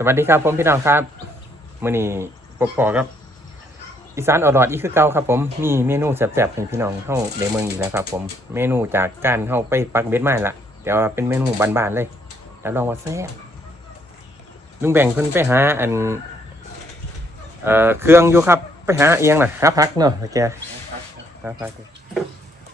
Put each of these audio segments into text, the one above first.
สวัสดีครับผมพี่น้องครับมื่อนี้ปกปอกับ อีสานอร่อยอีกคือเก่าครับ ผมมีเมนูแซ่บๆให้พี่น้องเข้าในเมืองอีกแล้วครับ ผมเมนูจากการเข้าไปปักเบ็ดไม้ละแต่ว่าเป็นเมนูบานๆเลยแล้วลองว่าแซ่บลุงแบ่งเพิ่นไปหาอันเอ่อเครื่องอยู่ครับ ไปหาเอียงน่ะหาพักเนาะแกหาพัก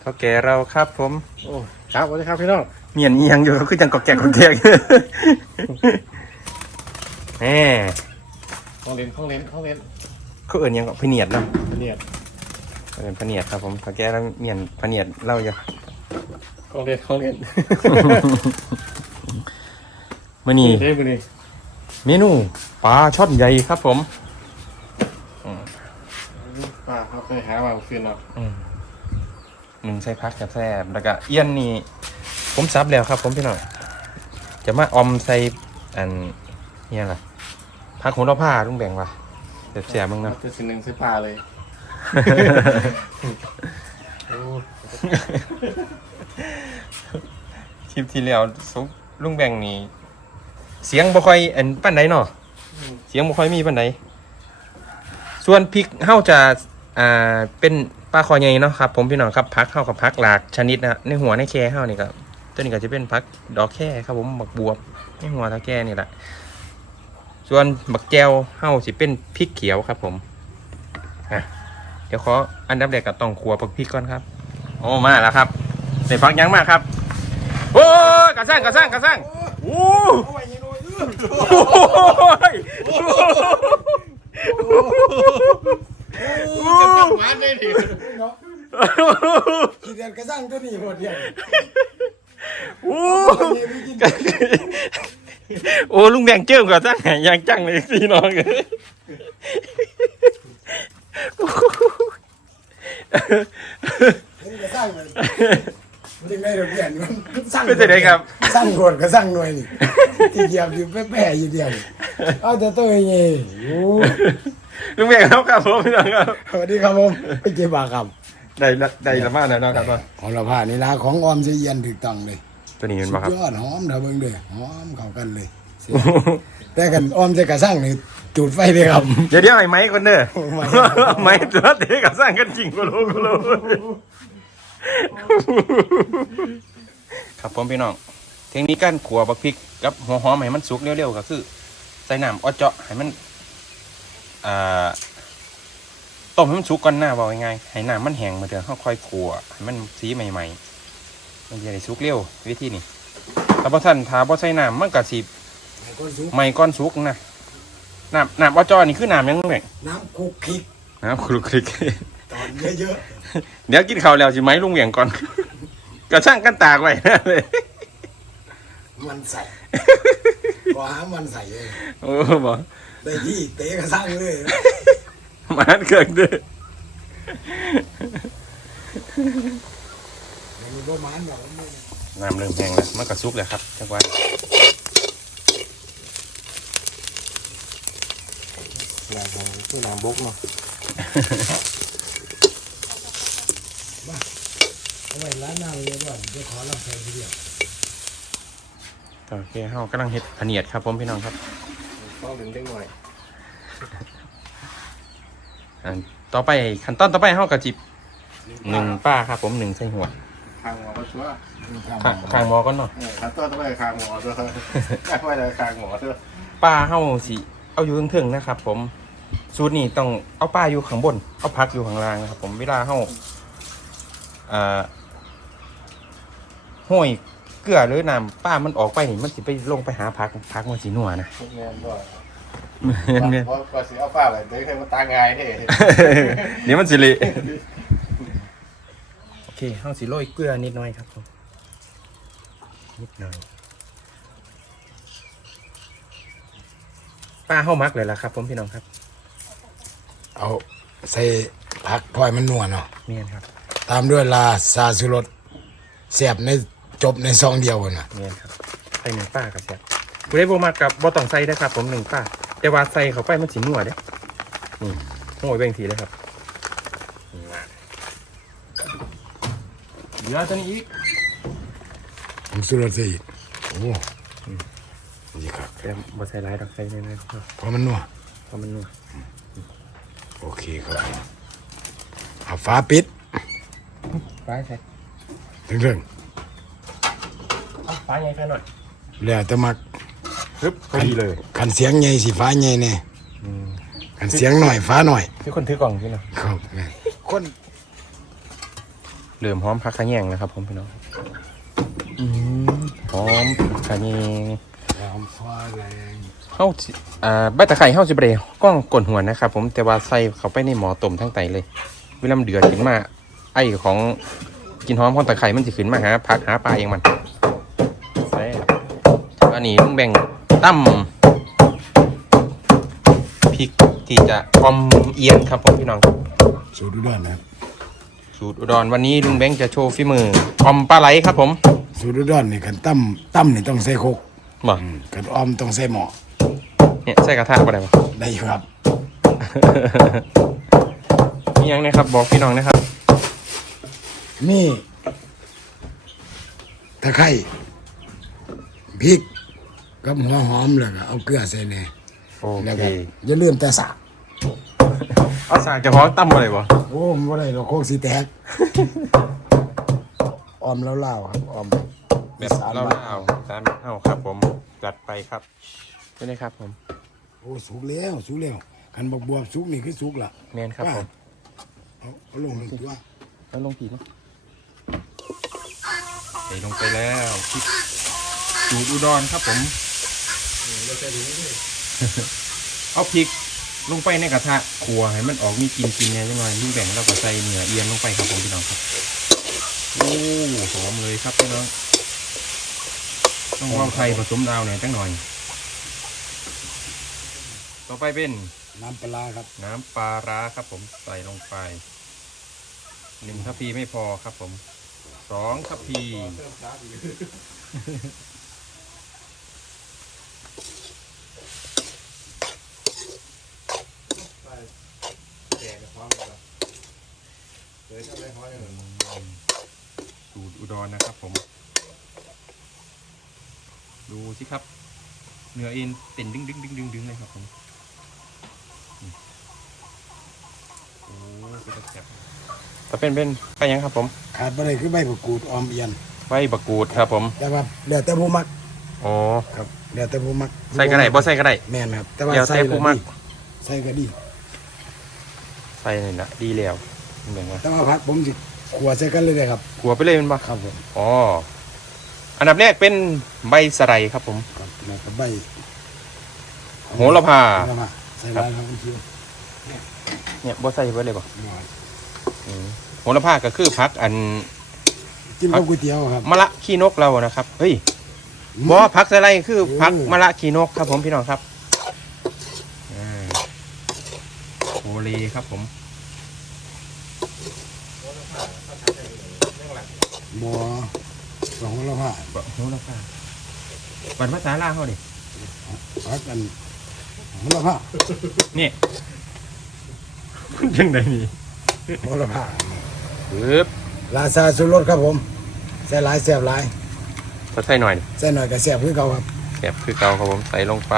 เขาแก่เราครับ ผมโอ้ครับสวัสดีครับพี่น้องเมียนเอียงอยู่ครับคือจังกอกแกกกอกแกก แหมของเล่นของเล่นของเล่นเขาเอิญยังกับพะเนียดเนาะเนี่ยเอิญพะเนียดครับผมเขาแก้แล้วเมียนพะเนียดเล่าอยู่ของเล่นของเล่นมื่อนี้เท่ไปเลยเมนูปลาช่อนใหญ่ครับผม ป้าเขาเคยหามาคืนเนาะอืมหนึ่งใส่พักแซ่บๆแล้วก็เอี้ยนนี่ผมซับแล้วครับผมพี่น้องจะมาออมใส่อัน เนี่ยล่ะพักของเราผ้าลุงแบ่งว่ะแซ่บๆมึงเอาเนาะตัวสิ่งหนึ่งซื้อปลาเลยโอ้คลิปที่แล้วซุปลุงแบ่งนี่เสียงบ่ค่อยอันปานใดเนาะเสียงบ่ค่อยมีปานใดส่วนพริกเฮาจะอ่าเป็นปลาคอใหญ่เนาะครับ ผมพี่น้องครับพักเฮากับพักหลากชนิดนะในหัวในแค่เฮานี่ก็ตัวนี้ก็จะเป็นพักดอกแค่ครับผมบักบวบในหัวตะแค่นี่แหละ ส่วนบักแจวเฮาสิเป็นพริกเขียวครับผมอะเดี๋ยวขออันดับแรกก็ต้องขัวปักพริกก่อนครับ โอ้มาแล้วครับใส่ฟักยังมากครับโอ้ยกระซังกระซังกระซังโอ้ยโอ้ยจะจับมันได้ดิกี่เดือนกระสั่งตัวนี้หมดเนี่ยโอ้ โอ้ลุงแดงเจิมกระซังยางจังเลยพี่น้องเลยเห็นกระสั่งเลยมันยังไงเรียนมันสั่งเป็นไงครับสั่งโกดกระสั่งหน่วยนี่ที่เหยียบอยู่แป๊ะๆอยู่เดียวเอาแต่ตัวเอ้ลุงแดงครับครับผมพี่น้องครับสวัสดีครับผมไปเก็บบาครับได้ได้ละมาแล้วนะครับของเราผ่านนี่ละของออมเสียเย็นถูกต้องเลย ตัวนี้มันสุบ่ดครับ ยอดหอมเถอะเบิ่งเด้อหอมเข้ากันเลยเสียแต่กันออมใส่กระสั่งนี่จุดไฟเลยครับ เดี๋ยวเดี๋ยวไอ้ไม้คนเด้อไม้ ไม้ตัวเตะกระซังกันจริงก็รู้ก็รู้ครับผมพี่น้อง เทคนิคการขัวบักพริกกับหัวหอมให้มันสุกเร็วๆก็คือ ใส่น้ำออดเจาะให้มันอ่าต้มให้มันสุกก่อนหน้าบอกง่ายๆให้น้ำมันแห้งมาเถอะค่อยๆขัวให้มันสีใหม่ๆ มันจะได้สุกเร็ววิธีนี้ถ้าบ่ท่านถ้าบ่ใส่น้ำมันก็สิคนสูงใหม่ก้อนสุกนะน้ำน้ำออดเจาะนี่คือน้ำยังไงน้ำคุกคิกน้ำคลุกคลิกตอนเยอะเดี๋ยวกินข้าวแล้วสิไหมลุงเหวี่ยงก่อนก็ช่างกันตากไว้นะเลยๆมันใส่ก็หามันใส่เลยโอ้บอกได้ที่เตะกระสั่งเลยหมาเกิดเด้อ มันประมาณแบบนี้น้ำเริ่มแห้งแล้วมันก็สุกแล้วครับจักวันอย่างของตู้น้ำบกเนาะเอาไว้ร้านหน้าเลยด้วยเดี๋ยวขอรับแทนทีเดียวโอเคเฮากำลังเฮ็ดผนเนียดครับผมพี่น้องครับต้องเล่นเล็กหน่อยอันต่อไปขั้นตอนต่อไปเฮากะจิบหนึ่งป้าครับผมหนึ่งใส่หัว คางหมอก็ชัวร์ข้างข้างหมอก่อนเนาะเออขันต้นต้องไปคางหมอด้วยไม่ไปเลยคางหมอด้วยป้าเฮาสิเอาอยู่เทิงๆนะครับ ผมสูตรนี้ต้องเอาป้าอยู่ข้างบน เอาพักอยู่ข้างล่างนะครับ ผมเวลาเฮาอ่าห้อยเกลือหรือน้ำป้ามันออกไปนี่มันสิไปลงไปหาพักพักมันสินัวนะทุกงานด้วยเนี่ยเพราะก็สิเอาป้าไปเดี๋ยวให้มันตางายเท่เดี๋ยวมันสิเละโอ เคเฮาสิโรยเกลือนิดหน่อยครับผมนิดหน่อยป้าเฮามักเลยล่ะครับ ผมพี่น้องครับเอาใส่ผักพลอยมันนัวเนาะเมียนครับตามด้วยลาซาสุรสเสียบในจบในซองเดียวนะเมียนครับใส่หนึ่งป้ากับแซ่บผู้ใดบ่มักกับบ่ต้องใส่นะครับ ผมหนึ่งป้าแต่ว่าใส่เข้าไปมันสินัวเด้นี่ห้อยแบ่งทีเลยครับนี่มา เหลือตัวนี้อีกผมสุรสอีกโอ้นี่ครับแต่บ่ใส่หลายดอกใส่น้อยๆครับเพราะมันนัวเพราะมันนัวโอเคครับเอาฟ้าปิดฟ้าใส่ถึงเรื่องฟ้าใหญ่แค่หน่อยๆแล้วแต่มักปึ๊บพอดีเลยขันเสียงใหญ่สีฟ้าใหญ่แน่ขันเสียงหน่อยฟ้าหน่อยคือคนถือกล่องพี่เนาะครับแม่นคน เริ่มหอมพักขะแยงนะครับผมพี่น้องอืมหอมผักขะแยงความฟ้าแรงเฮาสิอ่าใบตะไคร้เฮาสิบ่ได้กล้องกลนหัวนะครับผมแต่ว่าใส่เข้าไปในหม้อต้มทั้งไตเลย เวลามันเดือดขึ้นมา ไอ้ของกลินหอมของตะไคร้มันสิขึ้นมาหาผักหาปลาเองมันแซ่บอันนี้ลุงแบ่งตั้มพริกที่จะอมเอียนครับผมพี่น้องสูดอุดรนะครับ สูตรอุดรวันนี้ลุงแบงค์จะโชว์ฝีมืออมปลาไหลครับผมสูดอุดรนี่ขันตั้มตั้มนี่ต้องใส่โคกบ่อืมขันอ้อมต้องใส่หม้อเนี่ยใส่กระทะบ่ได้บ่ได้อยู่ครับ มีหยังนะครับบอกพี่น้องนะครับนี่ตะไคร้พริกกับหัวหอมเลยก็เอาเกลือใส่แน่โอแล้วเคก็อย่าลืมแต่สาก เอาสากจะพร้อมตั้มบ่ได้บ่โอ้มันบ่ได้ดอกโคกสีแตกออมแล้วเล่าวๆครับออมแบบสามเล่าบาทเล่าตามเฮาครับ ผมจัดไปครับใช่ไหมครับ ผมโอ้สุกแล้วสุกแล้วคันบักบวบสุกนี่คือสุกละแมนครับผมเอาเอาลงหนึ่งตัวแล้วลงผีมั้ยใส่ลงไปแล้วพริกสูตรอุดรครับผม เอาพริก ลงไปในกระทะขัวให้มันออกมีกลินกินเนี่ยจังหน่อยยิ่งแบ่งแล้วก็ใส่เนื้อเอียนลงไปครับผมพี่น้องครับโอ้หอมเลยครับพี่น้องต้องว่าวไทยผสมลาวหน่อยจังหน่อย ต่อไปเป็นน้ำปลาร้าครับ น้ำปลาร้าครับผมใส่ลงไปหนึ่งทัพพีไม่พอครับผมสองทัพพี สูตรอุดรนะครับผม ดูสิครับ เนื้อเอ็นเต้นดึงดึงดึงดึงดึงเลยครับผมโอ้เป็นตะแคบแต่เป็นเป็นไปยังครับผมขาดไปเลยคือใบผักกูดออมเอียนไว้บักกูดครับผม แต่ว่าเดี๋ยวแต่ผู้มักอ๋อครับเดี๋ยวแต่ผู้มักใส่ก็ได้บ่ใส่ก็ได้แม่นครับแต่ว่าเดี๋ยวแต่ใส่ผู้มักใส่ก็ดีใส่นี่นะดีแล้ว เหมือนว่าแต่ว่าพัดผมสิขัวใส่กันเลยเลยครับ ขัวไปเลยเป็นบ่ครับผมอ๋ออันดับแรกเป็นใบสะไรครับผม ครับแล้วก็ใบโหระพา โหระพาใส่ลายครับคุณคิวเนี่ยบ่ใส่ไว้เลยบ่หน่อยอืมโหระพาก็คือพักอันกินกับก๋วยเตี๋ยวครับมะละขี้นกเรานะครับเฮ้ยบ่พักสะไรคือพักมะละขี้นกครับผมพี่น้องครับอ่าโอเลครับผม บัวบัวโหระพาบ่โหระพาบันภาษาลาวเขาดิพักกันโหระพานี่ ยังไงนี่โหระพาปึ๊บลาซาสุรสครับผมใส่หลายแซ่บหลายก็ใส่หน่อยใส่หน่อยก็แซ่บคือเก่าครับแคบคือเก่าครับผมใส่ลงไป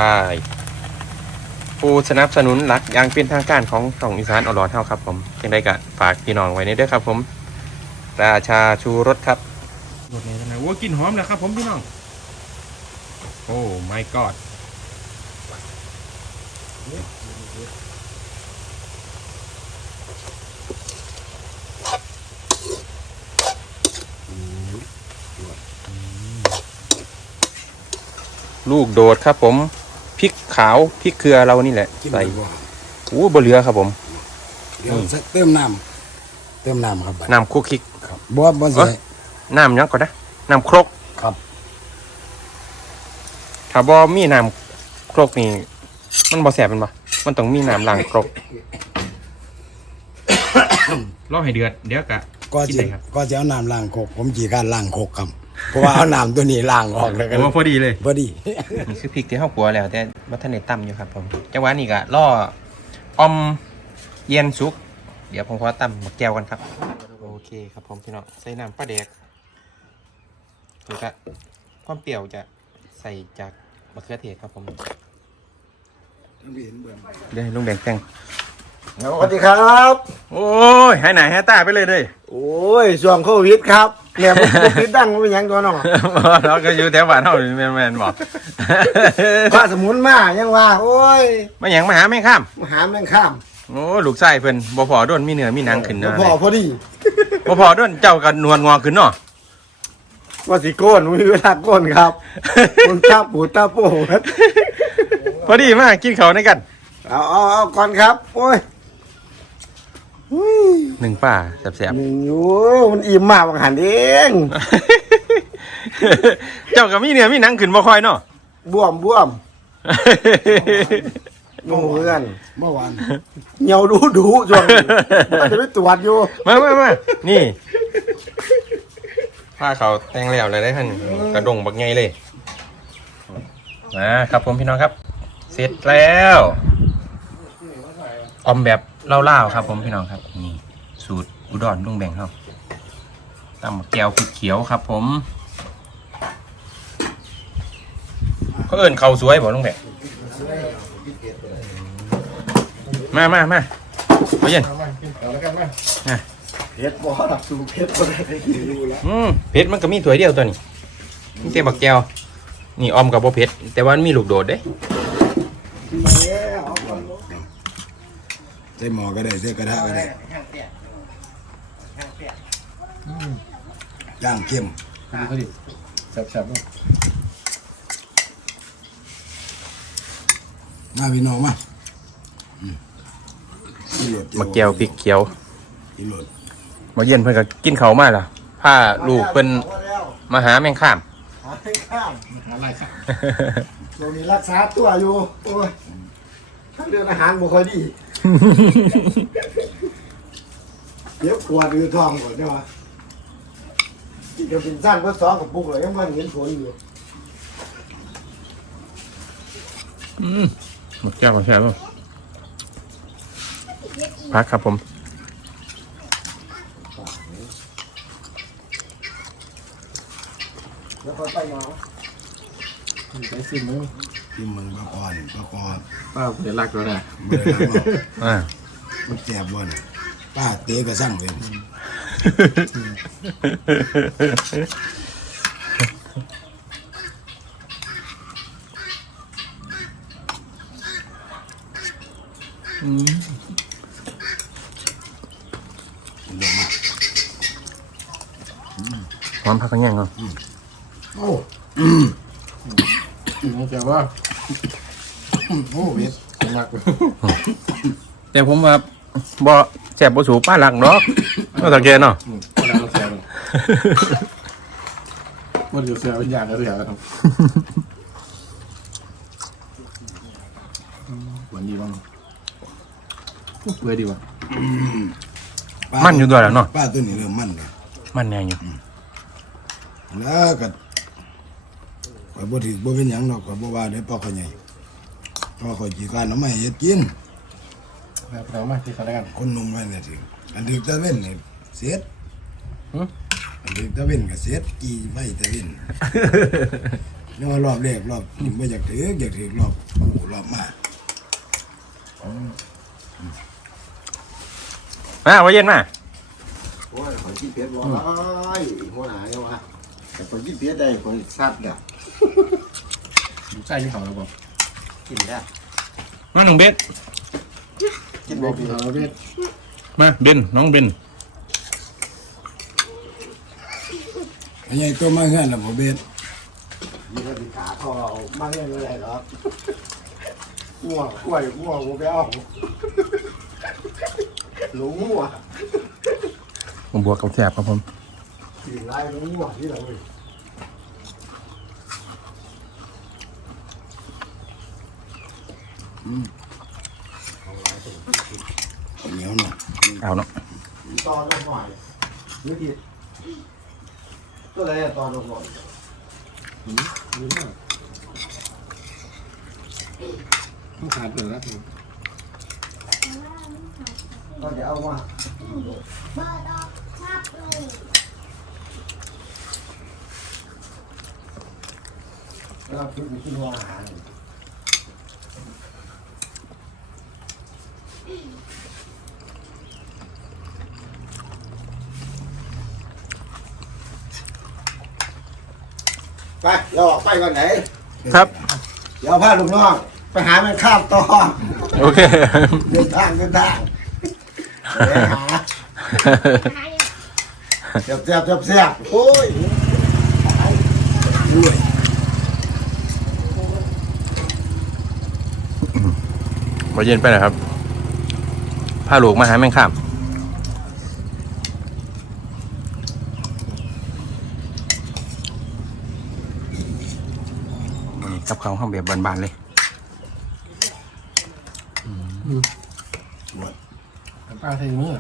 ผู้สนับสนุนหลักอย่างเป็นทางการของช่องอีสานอรอดเท่าครับผมยังได้กะฝากพี่น้องไว้ในเด้อครับผม ราชาชูรสครับรสนี้นะโอ้กลินหอมแล้วครับผมพี่น้อง โอ้ my god ลูกโดดครับผมพริกขาวพริกเกลือเรานี่แหละ กินใส่ดีกว่าอู้บะเหลือครับผม เดี๋ยวใส่เติมน้ำเติมน้ำครับบัดน้ำคุกคิก ครับบัวบัวใส่เอ้ยน้ำยังก่อนนะน้ำครกครับ ถ้าบ่มีน้ำครกนี่มันบ่แสบเป็นบ่มันต้องมีน้ำล้างครกรอให้เดือดเดี๋ยวกะก็กินจะได้ครับก็จะเอาน้ำล้างโคกผมจีการล้างโคกครับเพราะว่าเอาน้ำตัวนี้ล้างออกแล้วกันโอ้พอดีเลยพอดีนี่คือพริกที่เข้ากัวแล้ว แต่วัฒนเนตั้มอยู่ครับผมจังหวะนี้ก็ล่อออมเย็นสุก เดี๋ยวผมขอตั้มหมกแก้วกันครับโอ เคครับผมพี่น้องใส่น้ำปลาแดกแล้วก็ความเปรี้ยวจะใส่จากมะเขือเทศครับผมทั้งพี่เห็นเบิ่งเดี๋ยวให้ลุงแบงแต่งสวัสดีครับ โอ้ยให้ไหนให้ตาไปเลยเด้ยโอ้ยช่วงโควิดครับเนี่ยผมคิดดังว่าเป็นหยังตัวน้องเราก็อยู่แถวบ้านเฮานี่แม่นๆบอกพระสมุนมายังว่า โอ้ยมาหยังมาหาแม่งข้ามมาหาแม่งข้าม โอ้ลูกชายเพิ่นบ่พอโดนมีเนื้อมีหนังขึ้นเนาะพอพอดีบ่พอโดนเจ้ากันนวลงอขึ้นเนาะว่าสิโกนมีเวลาโกนครับคุณตาปูตาโป้ครับพอดีมากินข้าวในกันเอาเอาเอาก่อนครับ โอ้ยอุ้ยหนึ่งป่าแซ่บหนึ่งอยู่มันอิ่มมากบางหันเองๆเจ้าก็มีเนื้อมีหนังขึ้นบ่ค่อยเนาะบวมบวม โอ้เพื่อนเมื่อวานเหนียวดูดูช่วงนี้มันจะไปตรวจอยู่มามามานี่ผ้าเขาแต่งแล้วเลยได้ท่านกระดงบักไงเลยมาครับผมพี่น้องครับ เสร็จแล้วออมแบบเล่าๆครับ ผมพี่น้องครับ นี่ สูตรอุดรลุงแบ่งครับตำแก้วพริกเขียวครับ ผมเขาเอิ้นเขาวสวยบ่ลุงแบ่ง มามามาเอาเย็นเอาแล้วกันไหมเพชรบ่หลับสู่เพชรบ่ได้ดูแล้วอืมเผ็ดมันก็มีถ้วยเดียวตัวนี้นี่เต็มบักแก้วนี่ออมกับบ่เผ็ดแต่ว่ามันมีลูกโดดเด้ใส่หม้อก็ได้ใส่กระทะก็ได้ย่างเข้มพอดีแซ่บๆเนาะมาพี่น้องมาอืม อีโหลดบักแก้วพริกเขียวอีโหลดมาเย็นเพิ่นก็กินข้าวมาล่ะพาลูกเพิ่นมาหาแมงข้าม หาให้ข้ามหาอะไรครับตรงนี้รักษาตัวอยู่โอ้ยทั้งเรื่องอาหารบ่ค่อยดี เดี๋ยวปวดอือท้องก่อนเนี่ยวะกินกับเป็นสั้นเพื่อสองกับปุกเลยยังมันเห็นผลอยู่ อืมบักแก้วก็แซ่บเลย พักครับผมแล้วค่อยไปหมอไปซิมมั้งกินมึงปลาคอนปลาคอนป้าเดี๋ยวรักแล้วนะไม่ได้ทำหรอกอ่ามันแสบบ่น่ะป้าเตะกระสั่งเป็นอืม เดี๋ยวมา หอมพักกันยังเนาะโอ้นี่แกว่าโอ้เวทรักแต่ผมว่าบ่แซ่บบ่สูป้าหลักเนาะก็ตะแกเนาะอืมก็แล้วแซ่บมันอยู่แซ่บเป็นอย่างก็แซ่บครับหวานดีบ้างเปื่อยดีว่ะป้ามันอยู่ตัวแล้วเนาะป้าตัวนี้เริ่มมันเลยมันแน่อยู่ แล้วก็ข่อยบ่ถือบ่เป็นหยังดอกข่อยบ่ว่าได้ปอกข่อยใหญ่เพราะข่อยขี้การเอามาให้เฮ็ดกินแล้วเรามาที่เขาแล้วกัน คนหนุ่มไว้เนี่ยสิอันดึกตะเว้นนี่เสียดหึ อันดึกตะเว้นก็เสียดกี่ไว้ตะเว้นนี่ว่ารอบแรกรอบนี่บ่อยากถืออยากถือรอบกูรอบมามาว่าเย็นมาโอ้ยข่อยกินเผ็ดบ่ได้หัวหน้าเนี่ยว่า แต่ข่อยกินเผ็ดได้ข่อยซัดแล้วใช่ที่เขาแล้วบอกกินแล้วมาน้องเบสกินบ่ที่เผ็ดเขาเวทมาเบนน้องเบนอันใหญ่ตัวมาเฮือนแล้วบ่เบ็ดนี่ก็สิขาเขาเอามาเฮือนเลยหรอกหัวกล้วยหัวบ่ไปเอาหลงหัวผมบวกกับแซ่บครับผม กินลายหลงหัวที่เราเว้ยอืมเอาเหนียวหน่อยเอาเนาะ ตอนลงหน่อยนี่ผิดตัวอะไรอะตอนลงหน่อยดีมากต้องขาดเลยนะตอนจะเอามาเอก็คือกินหัวอาหารไปเราออกไปก่อนไหน ครับ เดี๋ยวพาลูกน้องไปหาแม่ข้ามต่อโอเค เดินทางเดินทางไปหาเสียบเสียบเสียบเสียบโอ้ยด้วย บ่เย็นไปหน่อยครับพาลูกมาหาแมงข้ามนี่กับเขาวห้องแบบบานๆเลยปลาใส่มือ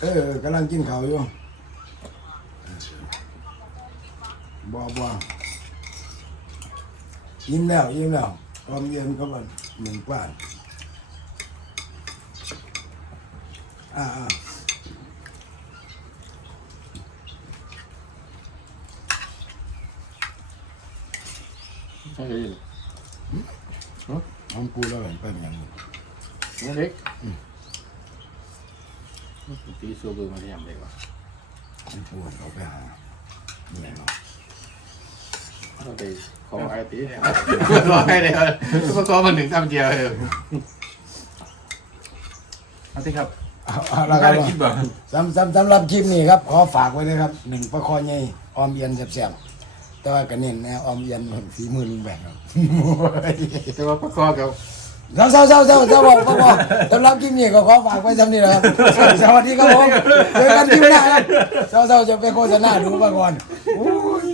เออกำลังกินข้าวอยู่บ่บ่ ยิ้มแล้วยิ้มแล้วตอนเย็นก็มันหนึ่งกว่าอ่าอ่าใช่เลยน้องกูแล้วเป็นเป็นอย่างนี้นี่เล็กตีโซเบอร์มาที่ยำเลยว่ะน้องกูเขาไปหาเนี่ยเนาะ เราไปขอไอ้ตีขอให้เลยก็ขอมาหนึ่งตามเดียวเลยเอาสิครับเอาเอาละครับสำสำสำหรับคลิปนี้ครับขอฝากไว้เลยครับหนึ่งประคอใหญ่ออมเย็นแซ่บๆแต่ว่าก็เน้นแนวออมเย็นฝีมือลุงแบงครับแต่ว่าประกอบกับเศร้าเศร้าเศร้าเศร้าเศร้าบอกบอกบอกสำหรับคลิปนี้ก็ขอฝากไว้สำนี้นะครับ สวัสดีครับผมเจอกันคลิปหน้าครับเศร้าเศร้าจะไปโฆษณาดูมาก่อนโอ้ย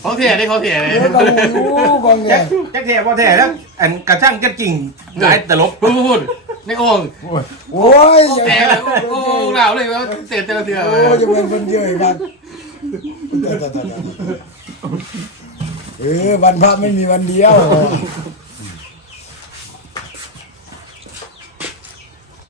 เขาเถียได้เขาเถียเลยเดี๋ยวก็หูกองแงจักแท้บ่แท้แล้วอันกระช่างจะจริงหลายตลบพูดพูดในโอ่งโอ้ยโอ้ยอย่าแต่โอ่งเหล่าเลยว่าเตะแต่ละเถื่อโอ้ยจะเป็นคนเดียวอีกครับเออวันพระไม่มีวันเดียว